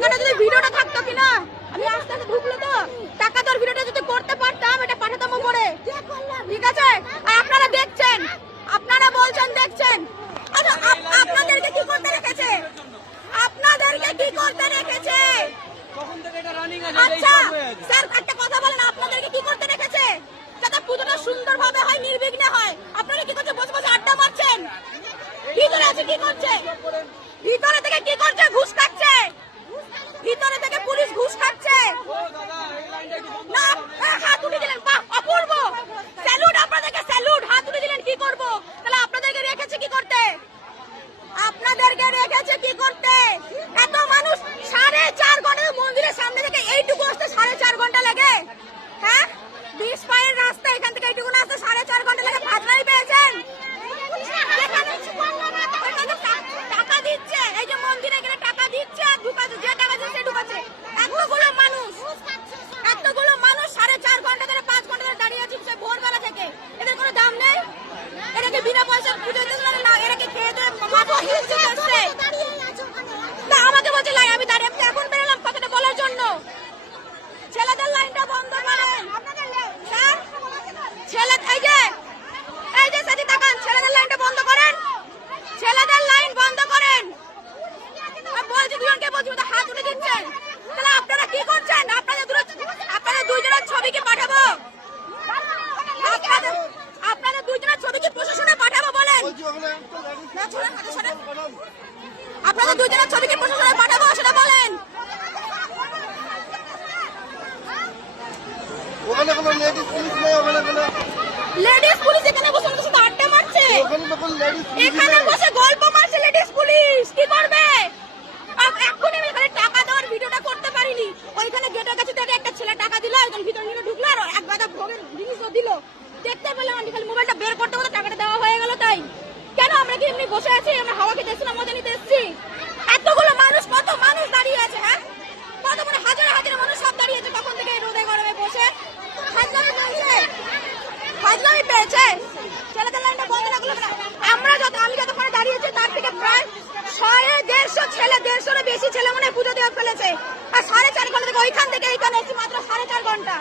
টাকাটা যদি ভিডিওটা থাকতো কিনা, আমি আস্তে আস্তে ঢুকলো তো টাকা তোর ভিডিওটা যদি করতে পারতাম এটা পাঠাতাম করে, ঠিক আছে? আর আপনারা দেখছেন, আপনারা বলছেন দেখছেন, আচ্ছা আপনাদেরকে কি করতে রেখেছে? আপনাদেরকে কি করতে রেখেছে? আচ্ছা স্যার একটা কথা বলেন, আপনাদেরকে কি করতে রেখেছে যাতে পুজোটা সুন্দরভাবে হয়, নির্বিঘ্নে হয়? আপনারা কি করছে? বসে বসে আড্ডা মারছেন। ভিতরে আছে কি করছে? ভিতরে থেকে কি করছে? ঘুষ খাচ্ছে। ভিতরে থেকে পুলিশ ঘুষ খাচ্ছে। না হাত উঠে দিলেন, বাহ অপূর্ব, স্যালুট আপনাদেরকে, স্যালুট। হাত উঠে দিলেন, কি করব? তাহলে আপনাদেরকে রেখেছে কি করতে? আপনাদেরকে রেখেছে কি করতে? এত মানুষ 4.5 ঘন্টা মন্দিরের সামনে থেকে এইটুকু আসতে 4.5 ঘন্টা লাগে, হ্যাঁ? 20 পায়ের রাস্তা, এখান থেকে এইটুকু আসতে 4.5 ঘন্টা লাগে। ভাতনাই পেয়েছেন? টাকা দিচ্ছে, এই যে মন্দিরে গেলে টাকা দিচ্ছে আর ঢুকাচ্ছে, যে টাকা দিচ্ছে ঢুকাচ্ছে। এতগুলো মানুষ 4.5 ঘন্টা ধরে 5 ঘন্টা ধরে দাঁড়িয়ে আছে সে ভোরবেলা থেকে। এদের কোনো দাম নেই? এটাকে বিনা পয়সা পুজো দিতে না, এটাকে খেয়ে দিয়ে আসছে। আমাকে বলছে লাই, আমি দাঁড়িয়ে এখন বেরোলাম কথাটা বলার জন্য। ছেলেদের লাইনটা বন্ধ করেন স্যার। এই যে সাথী তাকান, ছেলেদের লাইনটা বন্ধ করেন, ছেলেদের লাইন বন্ধ করেন। বলছি দুজনকে বলছি, হাত উঠে দিচ্ছেন। তাহলে আপনারা কি করছেন? আপনাদের দুইজনের ছবি কি পাঠাবো? আপনাদের দুইজনের ছবি কি প্রশাসনে পাঠাবো বলেন? আপনাদের দুইজনের ছবি কি প্রশাসনে পাঠাবো সেটা বলেন? লেডিস পুলিশ এখানে বসে আমাদের সাথে আড্ডা মারছে, এখানে বসে গল্প মারছে লেডিস পুলিশ। কি করবে? এক্ষুনি আমি এখানে টাকা দেওয়ার ভিডিওটা করতে পারিনি। ওইখানে গেটের কাছে থেকে একটা ছেলে টাকা দিল, একজন ভিতরে নিয়ে ঢুকলো আর এক গাদা ভোগের জিনিসও দিল। দেখতে পেলাম, আমি খালি মোবাইলটা বের করতে করতে টাকাটা দেওয়া হয়ে গেল। তাই কেন? আমরা কি এমনি বসে আছি? আমরা হাওয়া খেতে এসেছিলাম, মজা নিতে এসেছি? এতগুলো মানুষ, কত মানুষ দাঁড়িয়ে আছে, হ্যাঁ? কত মানে হাজার হাজার মানুষ সব দাঁড়িয়ে আছে তখন থেকে রোদে গরমে বসে। ফাজলামি পেয়েছে। ছেলেদের লাইনটা বন্ধ না করলে আমি যতক্ষণে দাঁড়িয়েছি তার থেকে প্রায় 150 ছেলে, 150-এর বেশি ছেলে মনে পুজো দেওয়া ফেলেছে। আর 4.5 ঘন্টা থেকে ওইখান থেকে এইখানে এসেছি মাত্র 4.5 ঘন্টা।